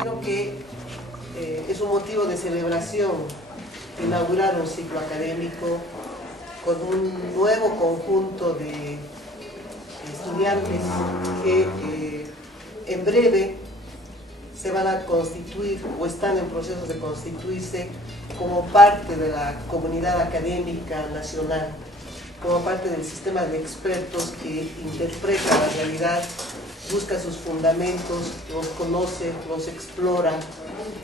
Creo que es un motivo de celebración inaugurar un ciclo académico con un nuevo conjunto de estudiantes que en breve se van a constituir o están en proceso de constituirse como parte de la comunidad académica nacional, como parte del sistema de expertos que interpreta la realidad, busca sus fundamentos, los conoce, los explora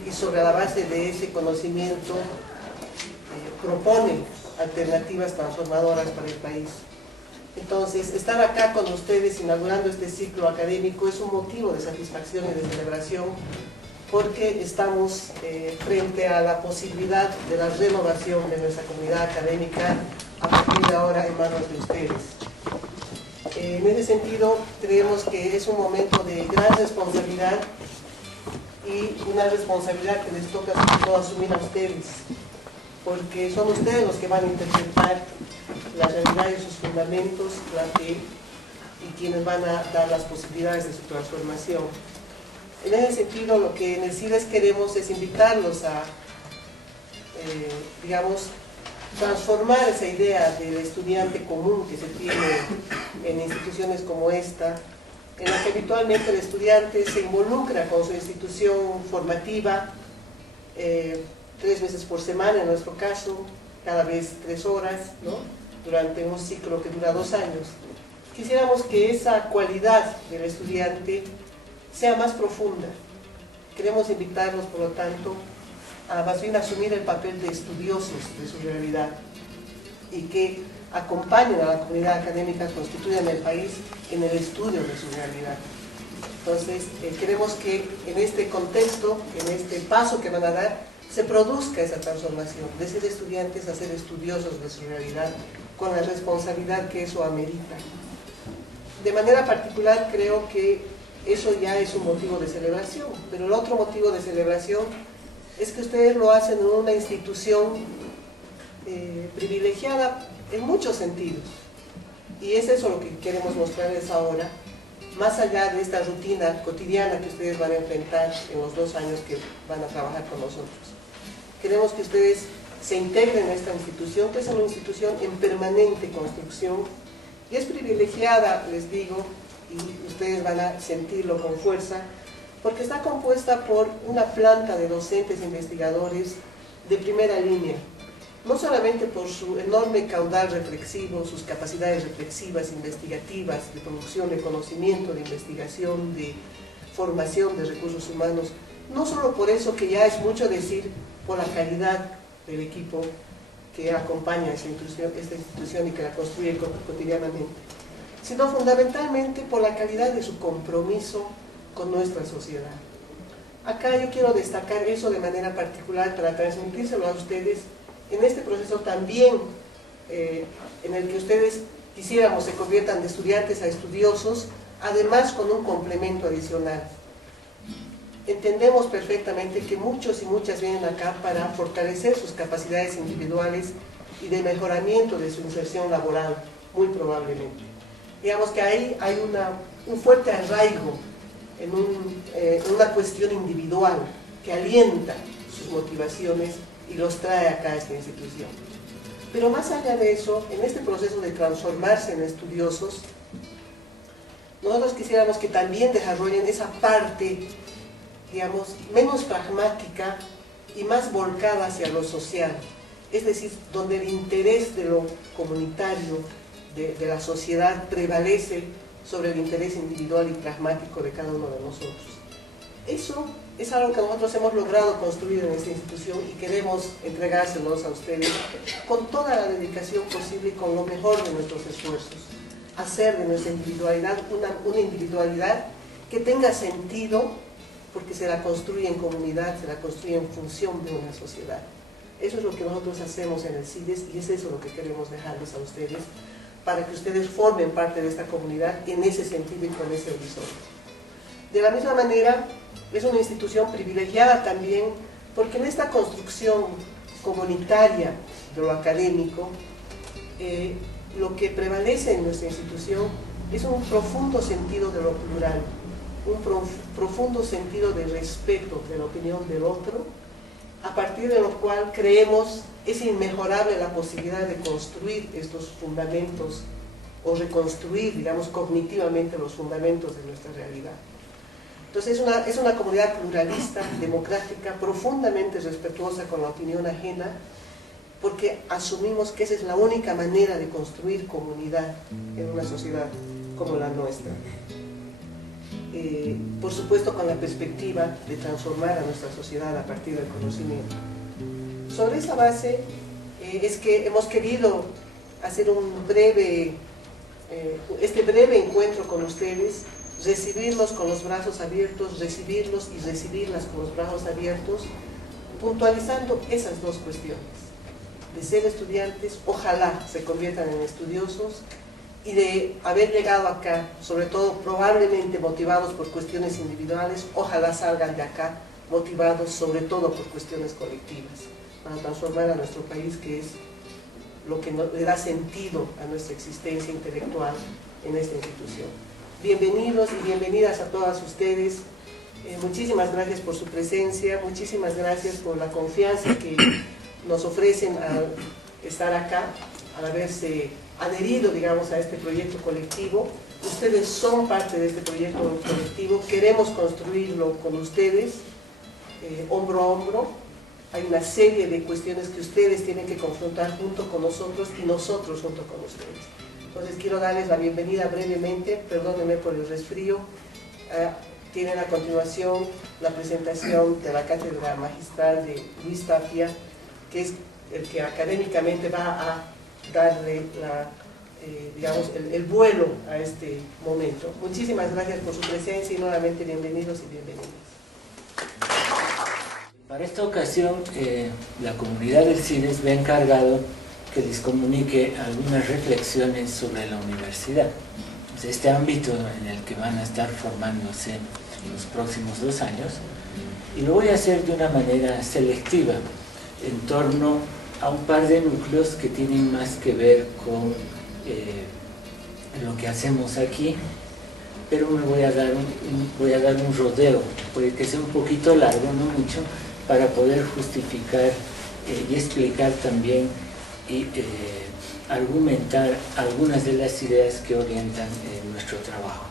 y sobre la base de ese conocimiento propone alternativas transformadoras para el país. Entonces, estar acá con ustedes inaugurando este ciclo académico es un motivo de satisfacción y de celebración porque estamos frente a la posibilidad de la renovación de nuestra comunidad académica a partir de ahora en manos de ustedes. En ese sentido, creemos que es un momento de gran responsabilidad y una responsabilidad que les toca sobre todo asumir a ustedes, porque son ustedes los que van a interpretar la realidad y sus fundamentos, y quienes van a dar las posibilidades de su transformación. En ese sentido, lo que en el CIDES queremos es invitarlos a, digamos, transformar esa idea del estudiante común que se tiene en instituciones como esta, en la que habitualmente el estudiante se involucra con su institución formativa 3 veces por semana, en nuestro caso, cada vez 3 horas, ¿no?, durante un ciclo que dura 2 años. Quisiéramos que esa cualidad del estudiante sea más profunda. Queremos invitarlos, por lo tanto, a más bien asumir el papel de estudiosos de su realidad y que acompañen a la comunidad académica constituida en el país en el estudio de su realidad. Entonces, queremos que en este contexto, en este paso que van a dar, se produzca esa transformación de ser estudiantes a ser estudiosos de su realidad, con la responsabilidad que eso amerita. De manera particular, creo que eso ya es un motivo de celebración, pero el otro motivo de celebración es que ustedes lo hacen en una institución privilegiada en muchos sentidos. Y es eso lo que queremos mostrarles ahora, más allá de esta rutina cotidiana que ustedes van a enfrentar en los 2 años que van a trabajar con nosotros. Queremos que ustedes se integren a esta institución, que es una institución en permanente construcción, y es privilegiada, les digo, y ustedes van a sentirlo con fuerza, porque está compuesta por una planta de docentes e investigadores de primera línea, no solamente por su enorme caudal reflexivo, sus capacidades reflexivas, investigativas, de producción de conocimiento, de investigación, de formación de recursos humanos, no solo por eso, que ya es mucho decir, por la calidad del equipo que acompaña esta institución y que la construye cotidianamente, sino fundamentalmente por la calidad de su compromiso con nuestra sociedad. Acá yo quiero destacar eso de manera particular para transmitírselo a ustedes en este proceso también en el que ustedes quisiéramos se conviertan de estudiantes a estudiosos, además con un complemento adicional. Entendemos perfectamente que muchos y muchas vienen acá para fortalecer sus capacidades individuales y de mejoramiento de su inserción laboral, muy probablemente. Digamos que ahí hay un fuerte arraigo en una cuestión individual que alienta sus motivaciones y los trae acá a esta institución. Pero más allá de eso, en este proceso de transformarse en estudiosos, nosotros quisiéramos que también desarrollen esa parte, digamos, menos pragmática y más volcada hacia lo social, es decir, donde el interés de lo comunitario, de la sociedad, prevalece sobre el interés individual y pragmático de cada uno de nosotros. Eso es algo que nosotros hemos logrado construir en esta institución y queremos entregárselos a ustedes con toda la dedicación posible y con lo mejor de nuestros esfuerzos. Hacer de nuestra individualidad una individualidad que tenga sentido, porque se la construye en comunidad, se la construye en función de una sociedad. Eso es lo que nosotros hacemos en el CIDES y es eso lo que queremos dejarles a ustedes, para que ustedes formen parte de esta comunidad en ese sentido y con ese horizonte. De la misma manera, es una institución privilegiada también, porque en esta construcción comunitaria de lo académico, lo que prevalece en nuestra institución es un profundo sentido de lo plural. un profundo sentido de respeto de la opinión del otro, a partir de lo cual creemos es inmejorable la posibilidad de construir estos fundamentos o reconstruir, digamos, cognitivamente los fundamentos de nuestra realidad. Entonces es una comunidad pluralista, democrática, profundamente respetuosa con la opinión ajena, porque asumimos que esa es la única manera de construir comunidad en una sociedad como la nuestra. Por supuesto con la perspectiva de transformar a nuestra sociedad a partir del conocimiento. Sobre esa base es que hemos querido hacer este breve encuentro con ustedes, recibirlos con los brazos abiertos, recibirlos y recibirlas con los brazos abiertos, puntualizando esas dos cuestiones, de ser estudiantes, ojalá se conviertan en estudiosos, y de haber llegado acá, sobre todo probablemente motivados por cuestiones individuales, ojalá salgan de acá motivados sobre todo por cuestiones colectivas, para transformar a nuestro país, que es lo que le da sentido a nuestra existencia intelectual en esta institución. Bienvenidos y bienvenidas a todas ustedes. Muchísimas gracias por su presencia, muchísimas gracias por la confianza que nos ofrecen al estar acá, al haberse adherido, digamos, a este proyecto colectivo. Ustedes son parte de este proyecto colectivo, queremos construirlo con ustedes, hombro a hombro. Hay una serie de cuestiones que ustedes tienen que confrontar junto con nosotros y nosotros junto con ustedes. Entonces quiero darles la bienvenida brevemente, perdónenme por el resfrío. Tienen a continuación la presentación de la cátedra magistral de Luis Tapia, que es el que académicamente va a darle digamos, el vuelo a este momento. Muchísimas gracias por su presencia y nuevamente bienvenidos y bienvenidas. Para esta ocasión, la comunidad del CIDES me ha encargado que les comunique algunas reflexiones sobre la universidad, este ámbito en el que van a estar formándose en los próximos 2 años, y lo voy a hacer de una manera selectiva en torno a un par de núcleos que tienen más que ver con lo que hacemos aquí, pero me voy a dar un rodeo, puede que sea un poquito largo, no mucho, para poder justificar y explicar también y argumentar algunas de las ideas que orientan nuestro trabajo.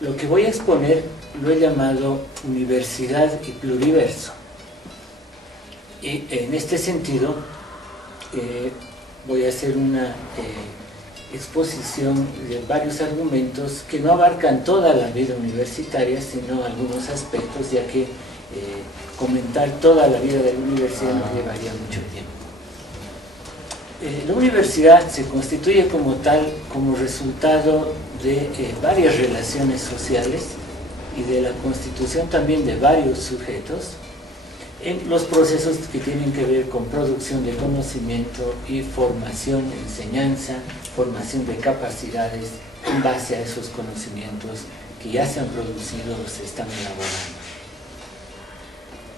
Lo que voy a exponer lo he llamado Universidad y Pluriverso. Y en este sentido voy a hacer una exposición de varios argumentos que no abarcan toda la vida universitaria, sino algunos aspectos, ya que comentar toda la vida de la universidad nos llevaría mucho tiempo. La universidad se constituye como tal, como resultado de varias relaciones sociales y de la constitución también de varios sujetos en los procesos que tienen que ver con producción de conocimiento y formación, enseñanza, formación de capacidades en base a esos conocimientos que ya se han producido o se están elaborando.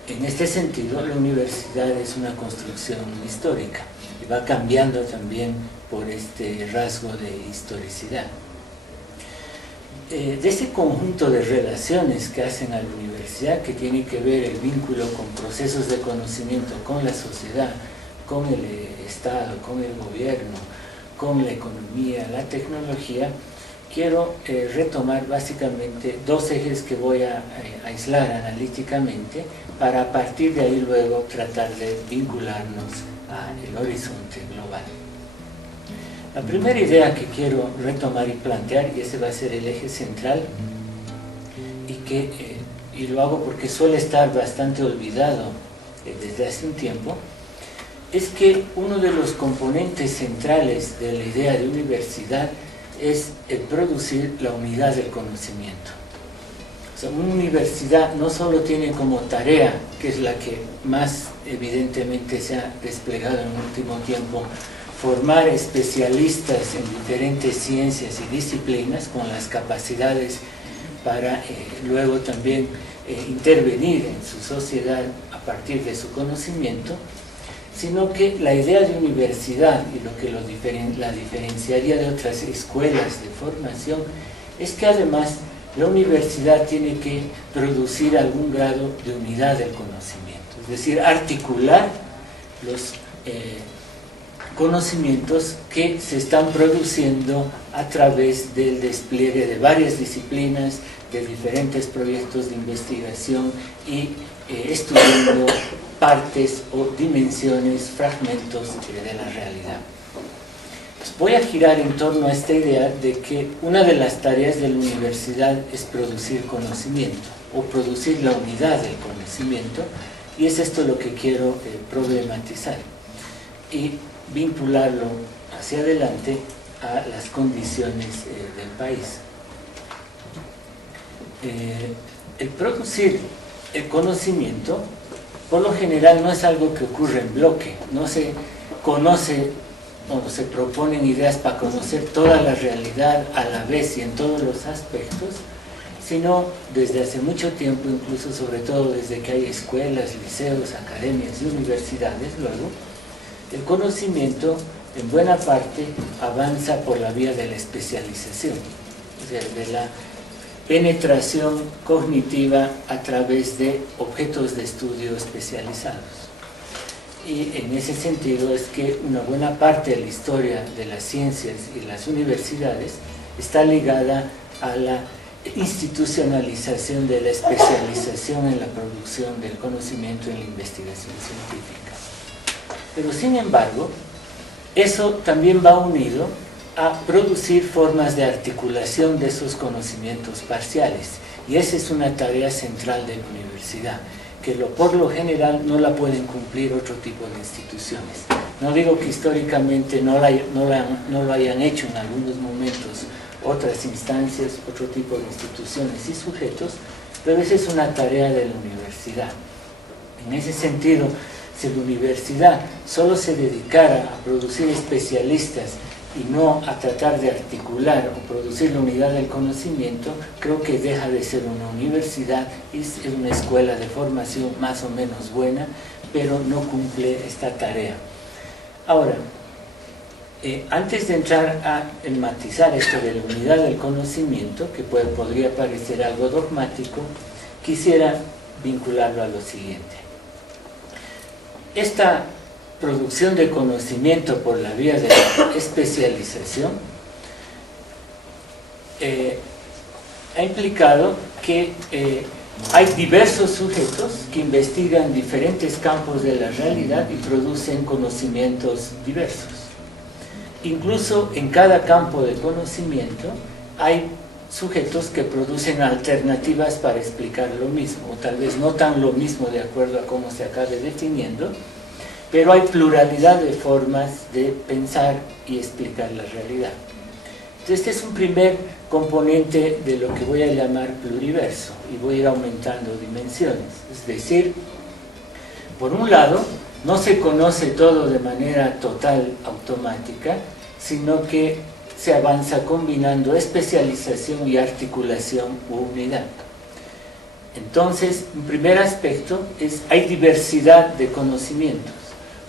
En este sentido, la universidad es una construcción histórica y va cambiando también por este rasgo de historicidad. De ese conjunto de relaciones que hacen a la universidad, que tiene que ver el vínculo con procesos de conocimiento, con la sociedad, con el Estado, con el gobierno, con la economía, la tecnología, quiero retomar básicamente 2 ejes que voy a aislar analíticamente para a partir de ahí luego tratar de vincularnos al horizonte global. La primera idea que quiero retomar y plantear, y ese va a ser el eje central, y lo hago porque suele estar bastante olvidado desde hace un tiempo, es que uno de los componentes centrales de la idea de universidad es el producir la unidad del conocimiento. O sea, una universidad no solo tiene como tarea, que es la que más evidentemente se ha desplegado en el último tiempo, formar especialistas en diferentes ciencias y disciplinas con las capacidades para luego también intervenir en su sociedad a partir de su conocimiento, sino que la idea de universidad y lo que la diferenciaría de otras escuelas de formación es que además la universidad tiene que producir algún grado de unidad del conocimiento, es decir, articular los conocimientos que se están produciendo a través del despliegue de varias disciplinas, de diferentes proyectos de investigación y estudiando partes o dimensiones, fragmentos de la realidad. Pues voy a girar en torno a esta idea de que una de las tareas de la universidad es producir conocimiento o producir la unidad del conocimiento, y es esto lo que quiero problematizar y vincularlo hacia adelante a las condiciones del país. El producir el conocimiento, por lo general, no es algo que ocurre en bloque, no se conoce o se proponen ideas para conocer toda la realidad a la vez y en todos los aspectos, sino desde hace mucho tiempo, incluso sobre todo desde que hay escuelas, liceos, academias y universidades, luego, el conocimiento en buena parte avanza por la vía de la especialización, o sea, de la penetración cognitiva a través de objetos de estudio especializados. Y en ese sentido es que una buena parte de la historia de las ciencias y las universidades está ligada a la institucionalización de la especialización en la producción del conocimiento y en la investigación científica. Pero sin embargo, eso también va unido a producir formas de articulación de esos conocimientos parciales, y esa es una tarea central de la universidad, que por lo general no la pueden cumplir otro tipo de instituciones. No digo que históricamente no lo hayan hecho en algunos momentos otras instancias, otro tipo de instituciones y sujetos, pero esa es una tarea de la universidad. En ese sentido, si la universidad solo se dedicara a producir especialistas y no a tratar de articular o producir la unidad del conocimiento, creo que deja de ser una universidad y es una escuela de formación más o menos buena, pero no cumple esta tarea. Ahora, antes de entrar a matizar esto de la unidad del conocimiento, que podría parecer algo dogmático, quisiera vincularlo a lo siguiente. Esta producción de conocimiento por la vía de la especialización ha implicado que hay diversos sujetos que investigan diferentes campos de la realidad y producen conocimientos diversos. Incluso en cada campo de conocimiento hay sujetos que producen alternativas para explicar lo mismo, o tal vez no tan lo mismo de acuerdo a cómo se acabe definiendo, pero hay pluralidad de formas de pensar y explicar la realidad. Entonces, este es un primer componente de lo que voy a llamar pluriverso, y voy a ir aumentando dimensiones. Es decir, por un lado, no se conoce todo de manera total, automática, sino que se avanza combinando especialización y articulación u unidad. Entonces, un primer aspecto es hay diversidad de conocimientos.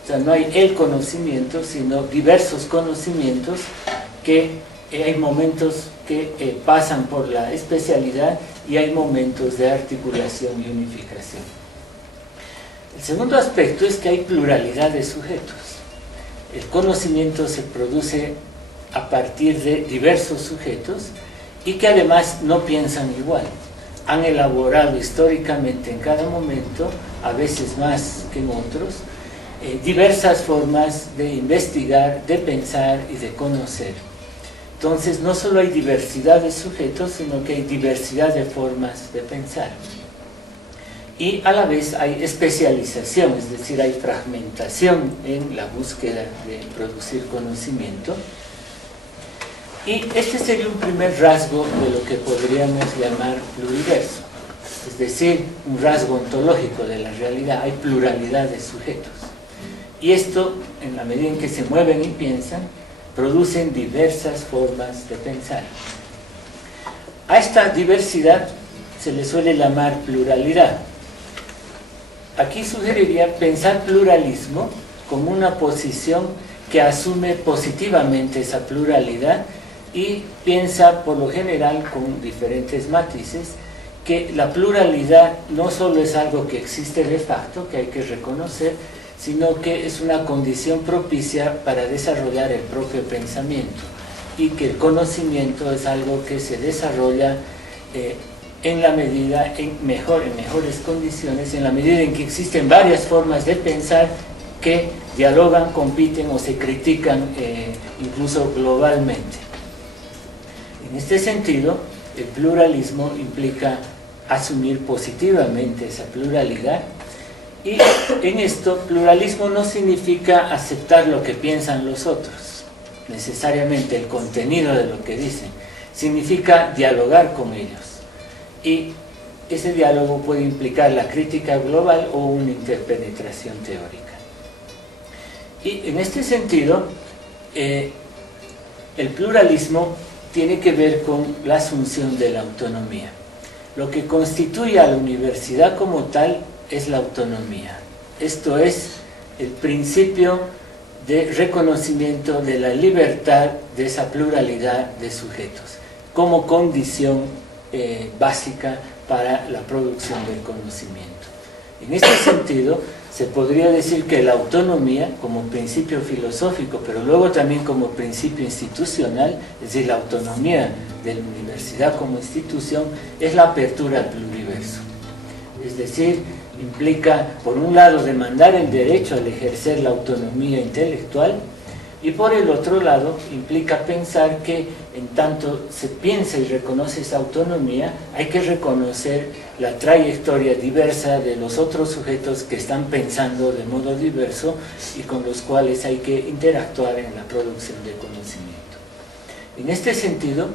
O sea, no hay el conocimiento, sino diversos conocimientos que hay momentos que pasan por la especialidad y hay momentos de articulación y unificación. El segundo aspecto es que hay pluralidad de sujetos. El conocimiento se produce a partir de diversos sujetos y que además no piensan igual. Han elaborado históricamente en cada momento, a veces más que en otros, diversas formas de investigar, de pensar y de conocer. Entonces, no solo hay diversidad de sujetos, sino que hay diversidad de formas de pensar. Y a la vez hay especialización, es decir, hay fragmentación en la búsqueda de producir conocimiento. Y este sería un primer rasgo de lo que podríamos llamar pluriverso, es decir, un rasgo ontológico de la realidad. Hay pluralidad de sujetos. Y esto, en la medida en que se mueven y piensan, producen diversas formas de pensar. A esta diversidad se le suele llamar pluralidad. Aquí sugeriría pensar pluralismo como una posición que asume positivamente esa pluralidad y piensa por lo general con diferentes matices que la pluralidad no solo es algo que existe de facto, que hay que reconocer, sino que es una condición propicia para desarrollar el propio pensamiento, y que el conocimiento es algo que se desarrolla en la medida, en mejores condiciones, en la medida en que existen varias formas de pensar que dialogan, compiten o se critican incluso globalmente. En este sentido, el pluralismo implica asumir positivamente esa pluralidad, y en esto pluralismo no significa aceptar lo que piensan los otros, necesariamente el contenido de lo que dicen, significa dialogar con ellos, y ese diálogo puede implicar la crítica global o una interpenetración teórica. Y en este sentido, el pluralismo tiene que ver con la asunción de la autonomía. Lo que constituye a la universidad como tal es la autonomía. Esto es el principio de reconocimiento de la libertad de esa pluralidad de sujetos como condición básica para la producción del conocimiento. En este sentido, se podría decir que la autonomía como principio filosófico, pero luego también como principio institucional, es decir, la autonomía de la universidad como institución, es la apertura al pluriverso. Es decir, implica, por un lado, demandar el derecho al ejercer la autonomía intelectual, y por el otro lado, implica pensar que en tanto se piensa y reconoce esa autonomía, hay que reconocer la trayectoria diversa de los otros sujetos que están pensando de modo diverso y con los cuales hay que interactuar en la producción de conocimiento. En este sentido,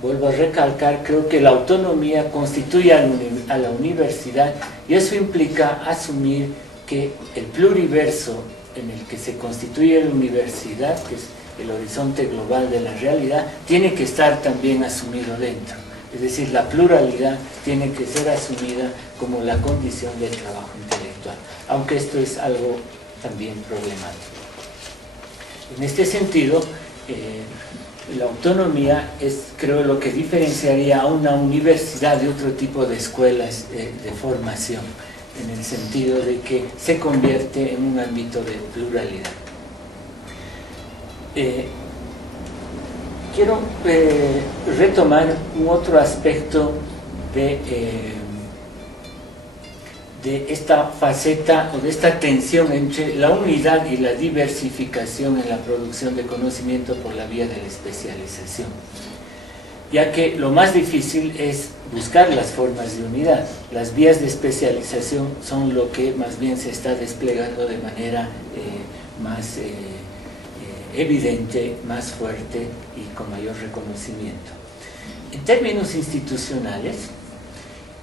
vuelvo a recalcar, creo que la autonomía constituye a la universidad, y eso implica asumir que el pluriverso en el que se constituye la universidad, que es el horizonte global de la realidad, tiene que estar también asumido dentro. Es decir, la pluralidad tiene que ser asumida como la condición del trabajo intelectual, aunque esto es algo también problemático. En este sentido, la autonomía es, creo, lo que diferenciaría a una universidad de otro tipo de escuelas de formación, en el sentido de que se convierte en un ámbito de pluralidad. Quiero retomar un otro aspecto de esta faceta o de esta tensión entre la unidad y la diversificación en la producción de conocimiento por la vía de la especialización, ya que lo más difícil es buscar las formas de unidad. Las vías de especialización son lo que más bien se está desplegando de manera más evidente, más fuerte y con mayor reconocimiento. En términos institucionales,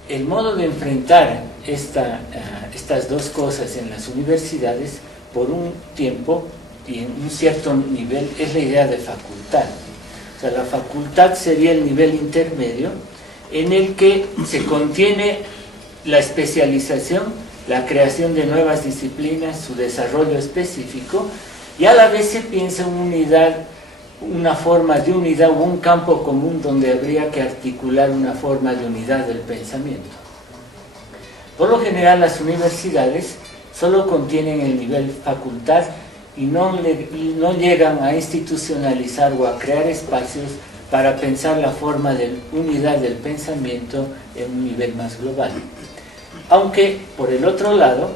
el modo de enfrentar estas dos cosas en las universidades por un tiempo y en un cierto nivel es la idea de facultad. O sea, la facultad sería el nivel intermedio en el que se contiene la especialización, la creación de nuevas disciplinas, su desarrollo específico, y a la vez se piensa en unidad, una forma de unidad o un campo común donde habría que articular una forma de unidad del pensamiento. Por lo general, las universidades solo contienen el nivel facultad y no llegan a institucionalizar o a crear espacios para pensar la forma de unidad del pensamiento en un nivel más global. Aunque, por el otro lado,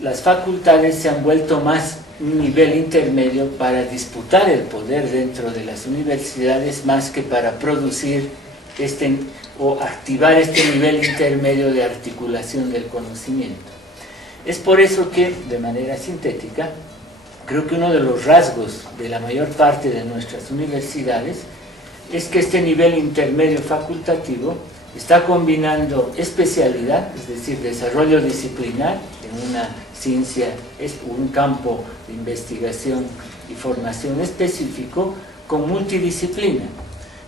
las facultades se han vuelto más un nivel intermedio para disputar el poder dentro de las universidades más que para producir o activar este nivel intermedio de articulación del conocimiento. Es por eso que, de manera sintética, creo que uno de los rasgos de la mayor parte de nuestras universidades es que este nivel intermedio facultativo está combinando especialidad, es decir, desarrollo disciplinar en una ciencia, es un campo de investigación y formación específico, con multidisciplina,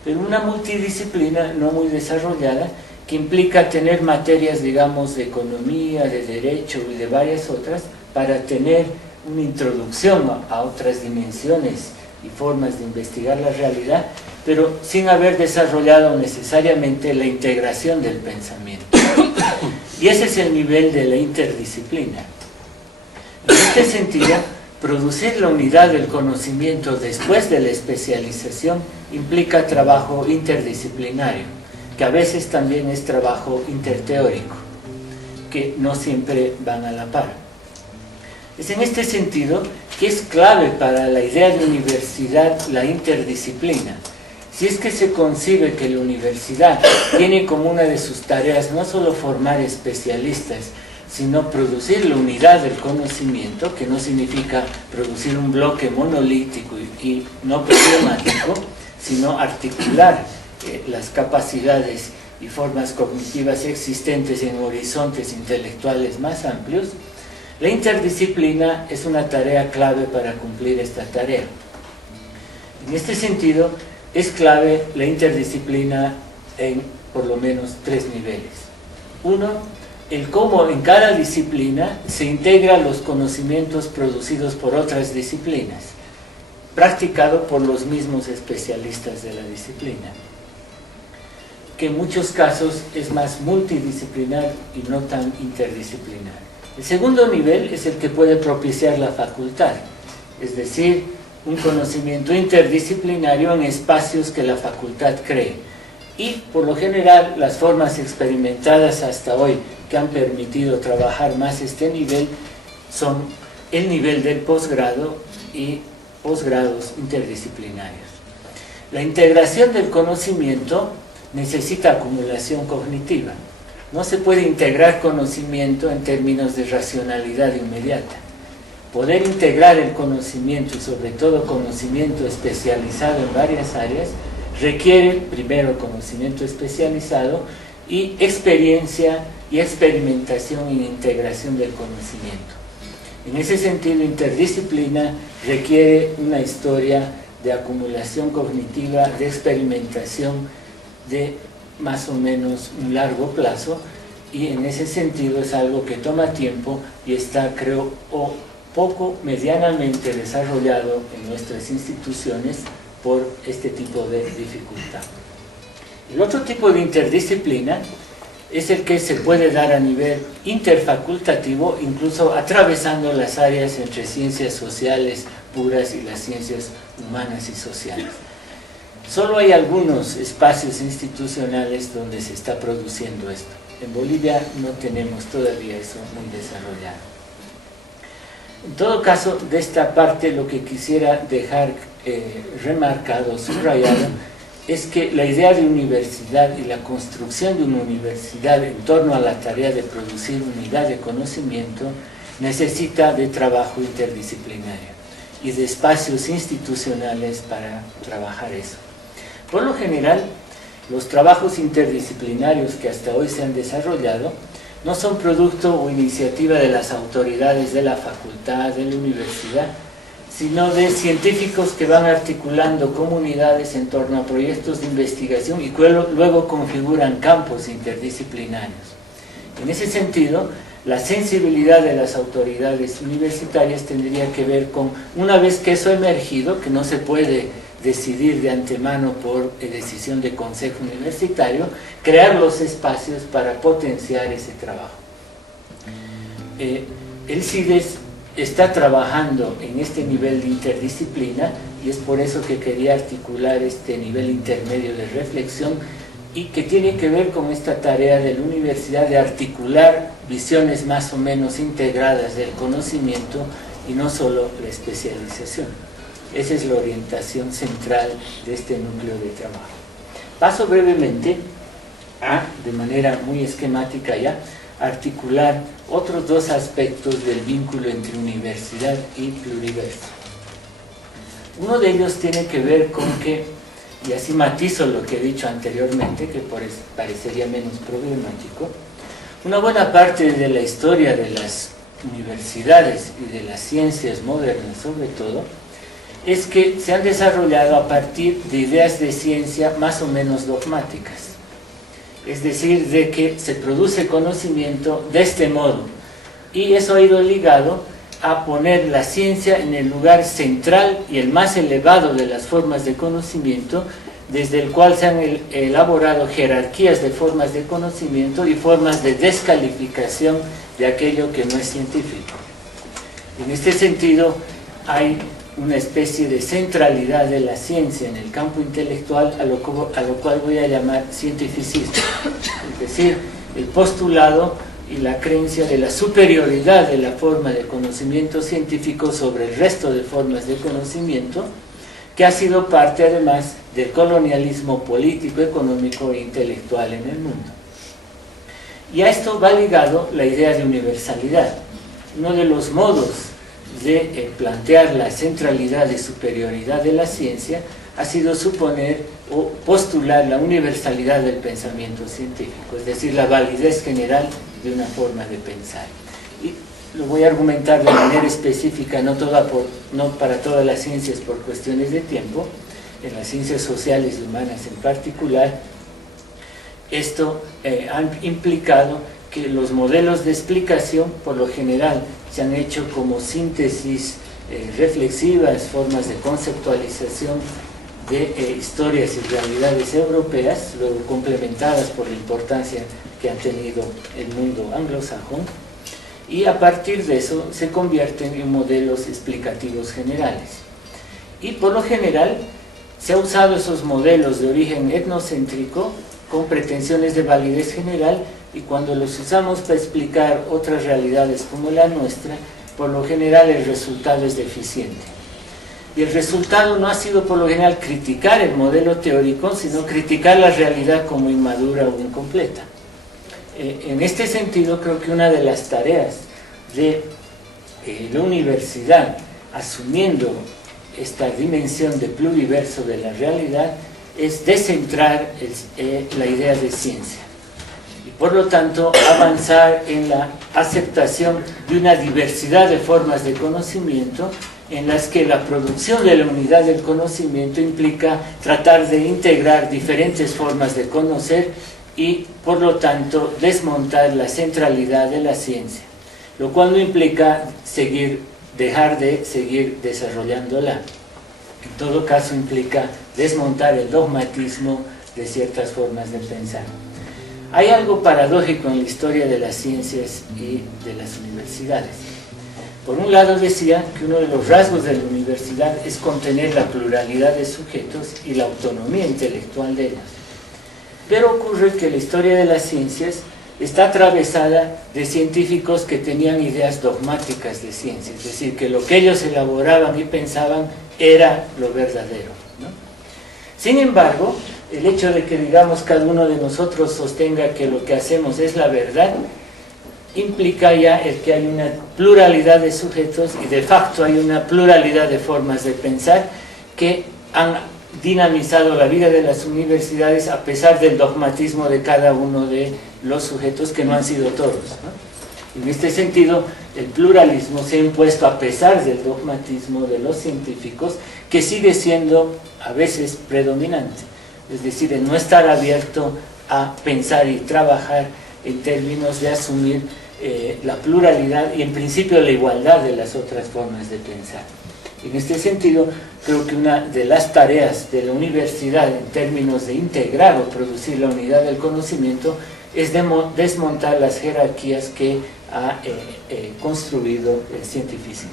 pero una multidisciplina no muy desarrollada que implica tener materias, digamos, de economía, de derecho y de varias otras para tener una introducción a otras dimensiones y formas de investigar la realidad, pero sin haber desarrollado necesariamente la integración del pensamiento. Y ese es el nivel de la interdisciplina. En este sentido, producir la unidad del conocimiento después de la especialización implica trabajo interdisciplinario, que a veces también es trabajo interteórico, que no siempre van a la par. Es en este sentido que es clave para la idea de universidad la interdisciplina. Si es que se concibe que la universidad tiene como una de sus tareas no solo formar especialistas, sino producir la unidad del conocimiento, que no significa producir un bloque monolítico y no problemático, sino articular las capacidades y formas cognitivas existentes en horizontes intelectuales más amplios, la interdisciplina es una tarea clave para cumplir esta tarea. En este sentido, es clave la interdisciplina en por lo menos 3 niveles. Uno, el cómo en cada disciplina se integran los conocimientos producidos por otras disciplinas, practicado por los mismos especialistas de la disciplina, que en muchos casos es más multidisciplinar y no tan interdisciplinar. El segundo nivel es el que puede propiciar la facultad, es decir, un conocimiento interdisciplinario en espacios que la facultad cree. Y, por lo general, las formas experimentadas hasta hoy que han permitido trabajar más este nivel son el nivel del posgrado y posgrados interdisciplinarios. La integración del conocimiento necesita acumulación cognitiva. No se puede integrar conocimiento en términos de racionalidad inmediata. Poder integrar el conocimiento y sobre todo conocimiento especializado en varias áreas requiere primero conocimiento especializado y experiencia y experimentación en integración del conocimiento. En ese sentido, interdisciplina requiere una historia de acumulación cognitiva, de experimentación de más o menos un largo plazo, y en ese sentido es algo que toma tiempo y está, creo, poco medianamente desarrollado en nuestras instituciones por este tipo de dificultad. El otro tipo de interdisciplina es el que se puede dar a nivel interfacultativo, incluso atravesando las áreas entre ciencias sociales puras y las ciencias humanas y sociales. Solo hay algunos espacios institucionales donde se está produciendo esto. En Bolivia no tenemos todavía eso muy desarrollado. En todo caso, de esta parte lo que quisiera dejar remarcado, subrayado, es que la idea de universidad y la construcción de una universidad en torno a la tarea de producir unidad de conocimiento necesita de trabajo interdisciplinario y de espacios institucionales para trabajar eso. Por lo general, los trabajos interdisciplinarios que hasta hoy se han desarrollado no son producto o iniciativa de las autoridades de la facultad, de la universidad, sino de científicos que van articulando comunidades en torno a proyectos de investigación y que luego configuran campos interdisciplinarios. En ese sentido, la sensibilidad de las autoridades universitarias tendría que ver con, una vez que eso ha emergido, que no se puede decidir de antemano por decisión de consejo universitario, crear los espacios para potenciar ese trabajo. El CIDES está trabajando en este nivel de interdisciplina y es por eso que quería articular este nivel intermedio de reflexión y que tiene que ver con esta tarea de la universidad de articular visiones más o menos integradas del conocimiento y no solo la especialización. Esa es la orientación central de este núcleo de trabajo. Paso brevemente de manera muy esquemática ya, articular otros 2 aspectos del vínculo entre universidad y pluriverso. Uno de ellos tiene que ver con que, y así matizo lo que he dicho anteriormente, que parecería menos problemático, una buena parte de la historia de las universidades y de las ciencias modernas sobre todo, es que se han desarrollado a partir de ideas de ciencia más o menos dogmáticas. Es decir, de que se produce conocimiento de este modo. Y eso ha ido ligado a poner la ciencia en el lugar central y el más elevado de las formas de conocimiento, desde el cual se han elaborado jerarquías de formas de conocimiento y formas de descalificación de aquello que no es científico. En este sentido, hay una especie de centralidad de la ciencia en el campo intelectual, a lo cual voy a llamar cientificismo, es decir, el postulado y la creencia de la superioridad de la forma de conocimiento científico sobre el resto de formas de conocimiento, que ha sido parte además del colonialismo político, económico e intelectual en el mundo. Y a esto va ligado la idea de universalidad. Uno de los modos de plantear la centralidad y superioridad de la ciencia ha sido suponer o postular la universalidad del pensamiento científico, es decir, la validez general de una forma de pensar. Y lo voy a argumentar de manera específica, no para todas las ciencias por cuestiones de tiempo, en las ciencias sociales y humanas en particular. Esto ha implicado que los modelos de explicación, por lo general, se han hecho como síntesis reflexivas, formas de conceptualización de historias y realidades europeas, luego complementadas por la importancia que han tenido el mundo anglosajón, y a partir de eso se convierten en modelos explicativos generales. Y por lo general se ha usado esos modelos de origen etnocéntrico con pretensiones de validez general, y cuando los usamos para explicar otras realidades como la nuestra, por lo general el resultado es deficiente. Y el resultado no ha sido por lo general criticar el modelo teórico, sino criticar la realidad como inmadura o incompleta. En este sentido, creo que una de las tareas de la universidad, asumiendo esta dimensión de pluriverso de la realidad, es descentrar la idea de ciencia. Y por lo tanto, avanzar en la aceptación de una diversidad de formas de conocimiento, en las que la producción de la unidad del conocimiento implica tratar de integrar diferentes formas de conocer y, por lo tanto, desmontar la centralidad de la ciencia, lo cual no implica dejar de seguir desarrollándola. En todo caso, implica desmontar el dogmatismo de ciertas formas de pensar. Hay algo paradójico en la historia de las ciencias y de las universidades. Por un lado, decía que uno de los rasgos de la universidad es contener la pluralidad de sujetos y la autonomía intelectual de ellos. Pero ocurre que la historia de las ciencias está atravesada de científicos que tenían ideas dogmáticas de ciencia, es decir, que lo que ellos elaboraban y pensaban era lo verdadero, ¿no? Sin embargo, el hecho de que, digamos, cada uno de nosotros sostenga que lo que hacemos es la verdad, implica ya el que hay una pluralidad de sujetos y de facto hay una pluralidad de formas de pensar que han dinamizado la vida de las universidades a pesar del dogmatismo de cada uno de los sujetos, que no han sido todos, ¿no? En este sentido, el pluralismo se ha impuesto a pesar del dogmatismo de los científicos, que sigue siendo a veces predominante, es decir, el no estar abierto a pensar y trabajar en términos de asumir la pluralidad y en principio la igualdad de las otras formas de pensar. En este sentido, creo que una de las tareas de la universidad en términos de integrar o producir la unidad del conocimiento es desmontar las jerarquías que ha construido el cientificismo.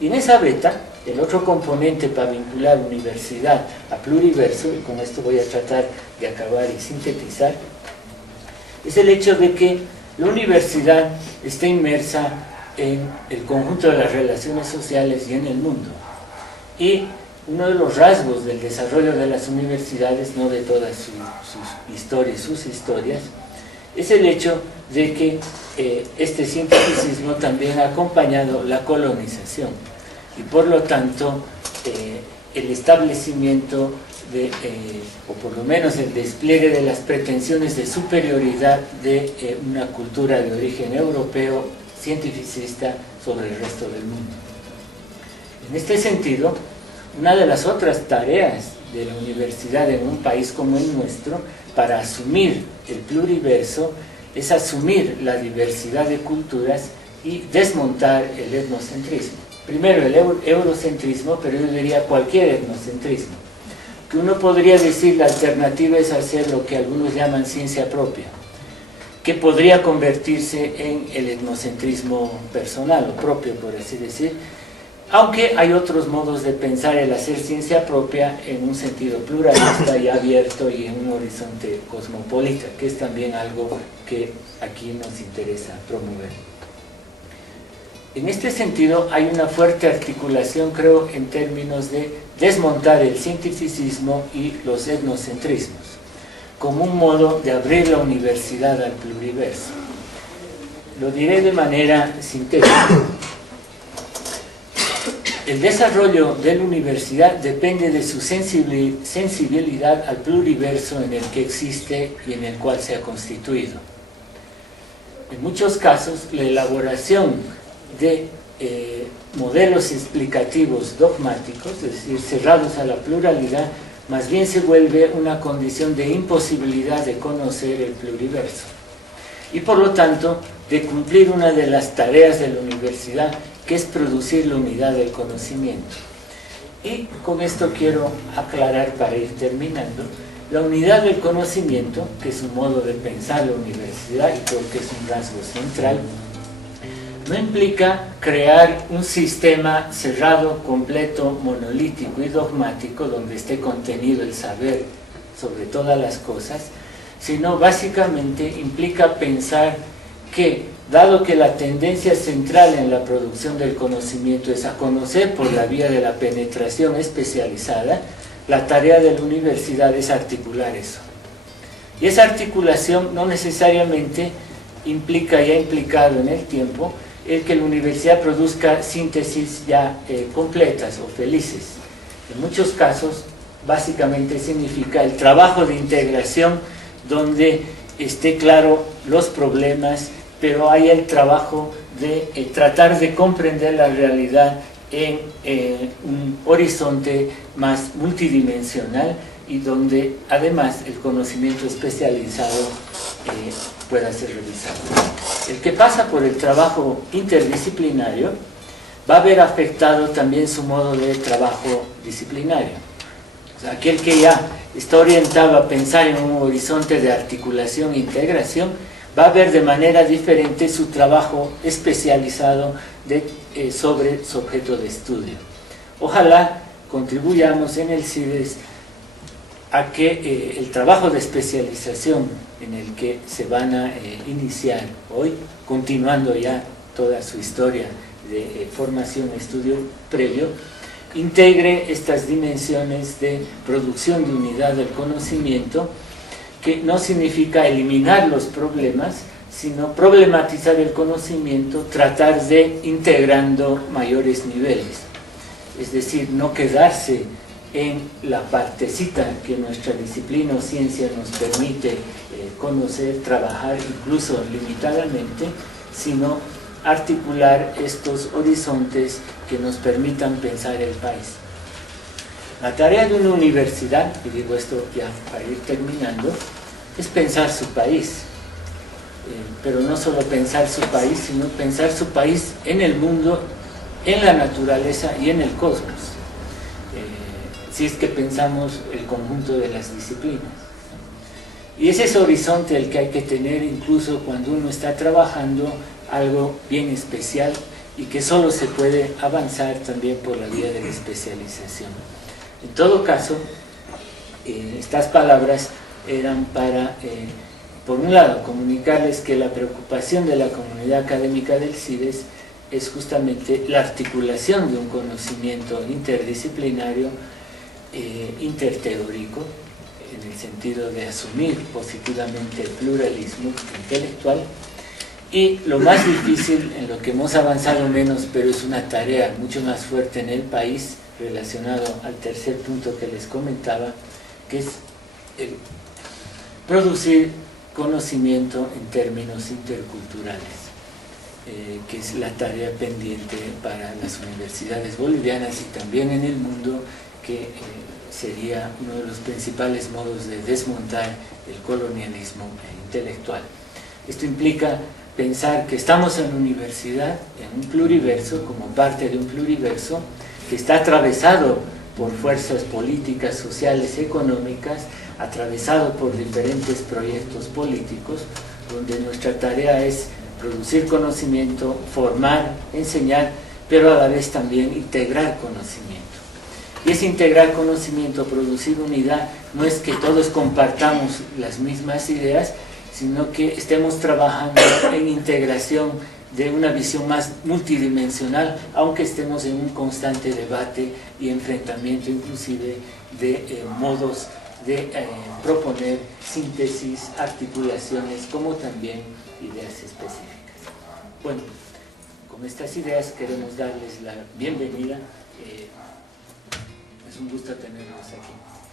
Y en esa beta, el otro componente para vincular universidad a pluriverso, y con esto voy a tratar de acabar y sintetizar, es el hecho de que la universidad está inmersa en el conjunto de las relaciones sociales y en el mundo. Y uno de los rasgos del desarrollo de las universidades, no de todas sus historias, es el hecho de que este cientificismo también ha acompañado la colonización y por lo tanto el establecimiento o por lo menos el despliegue de las pretensiones de superioridad de una cultura de origen europeo cientificista sobre el resto del mundo. En este sentido, una de las otras tareas de la universidad en un país como el nuestro, para asumir el pluriverso, es asumir la diversidad de culturas y desmontar el etnocentrismo. Primero el eurocentrismo, pero yo diría cualquier etnocentrismo. Que uno podría decir la alternativa es hacer lo que algunos llaman ciencia propia, que podría convertirse en el etnocentrismo personal o propio, por así decir, aunque hay otros modos de pensar el hacer ciencia propia en un sentido pluralista y abierto y en un horizonte cosmopolita, que es también algo que aquí nos interesa promover. En este sentido hay una fuerte articulación, creo, en términos de desmontar el cientificismo y los etnocentrismos, como un modo de abrir la universidad al pluriverso. Lo diré de manera sintética. El desarrollo de la universidad depende de su sensibilidad al pluriverso en el que existe y en el cual se ha constituido. En muchos casos, la elaboración de modelos explicativos dogmáticos, es decir, cerrados a la pluralidad, más bien se vuelve una condición de imposibilidad de conocer el pluriverso y por lo tanto de cumplir una de las tareas de la universidad, que es producir la unidad del conocimiento. Y con esto quiero aclarar, para ir terminando, la unidad del conocimiento, que es un modo de pensar la universidad y creo que es un rasgo central, no implica crear un sistema cerrado, completo, monolítico y dogmático donde esté contenido el saber sobre todas las cosas, sino básicamente implica pensar que, dado que la tendencia central en la producción del conocimiento es a conocer por la vía de la penetración especializada, la tarea de la universidad es articular eso. Y esa articulación no necesariamente implica y ha implicado en el tiempo el que la universidad produzca síntesis ya completas o felices. En muchos casos, básicamente significa el trabajo de integración donde esté claro los problemas, pero hay el trabajo de tratar de comprender la realidad en un horizonte más multidimensional y donde además el conocimiento especializado pueda ser revisado. El que pasa por el trabajo interdisciplinario va a ver afectado también su modo de trabajo disciplinario. O sea, aquel que ya está orientado a pensar en un horizonte de articulación e integración va a ver de manera diferente su trabajo especializado sobre su objeto de estudio. Ojalá contribuyamos en el CIDES a que el trabajo de especialización en el que se van a iniciar hoy, continuando ya toda su historia de formación y estudio previo, integre estas dimensiones de producción de unidad del conocimiento, que no significa eliminar los problemas, sino problematizar el conocimiento, tratar de integrando mayores niveles. Es decir, no quedarse en la partecita que nuestra disciplina o ciencia nos permite conocer, trabajar incluso limitadamente, sino articular estos horizontes que nos permitan pensar el país. La tarea de una universidad, y digo esto ya para ir terminando, es pensar su país, pero no solo pensar su país, sino pensar su país en el mundo, en la naturaleza y en el cosmos, si es que pensamos el conjunto de las disciplinas. Y es ese horizonte el que hay que tener incluso cuando uno está trabajando algo bien especial y que solo se puede avanzar también por la vía de la especialización. En todo caso, estas palabras eran para, por un lado, comunicarles que la preocupación de la comunidad académica del CIDES es justamente la articulación de un conocimiento interdisciplinario, interteórico, en el sentido de asumir positivamente el pluralismo intelectual, y lo más difícil, en lo que hemos avanzado menos, pero es una tarea mucho más fuerte en el país, relacionado al tercer punto que les comentaba, que es el producir conocimiento en términos interculturales, que es la tarea pendiente para las universidades bolivianas y también en el mundo, que sería uno de los principales modos de desmontar el colonialismo intelectual. Esto implica pensar que estamos en la universidad, en un pluriverso, como parte de un pluriverso, que está atravesado por fuerzas políticas, sociales, económicas, atravesado por diferentes proyectos políticos, donde nuestra tarea es producir conocimiento, formar, enseñar, pero a la vez también integrar conocimiento. Y ese integrar conocimiento, producir unidad, no es que todos compartamos las mismas ideas, sino que estemos trabajando en integración de una visión más multidimensional, aunque estemos en un constante debate y enfrentamiento inclusive de modos de proponer síntesis, articulaciones, como también ideas específicas. Bueno, con estas ideas queremos darles la bienvenida. Es un gusto tenerlos aquí.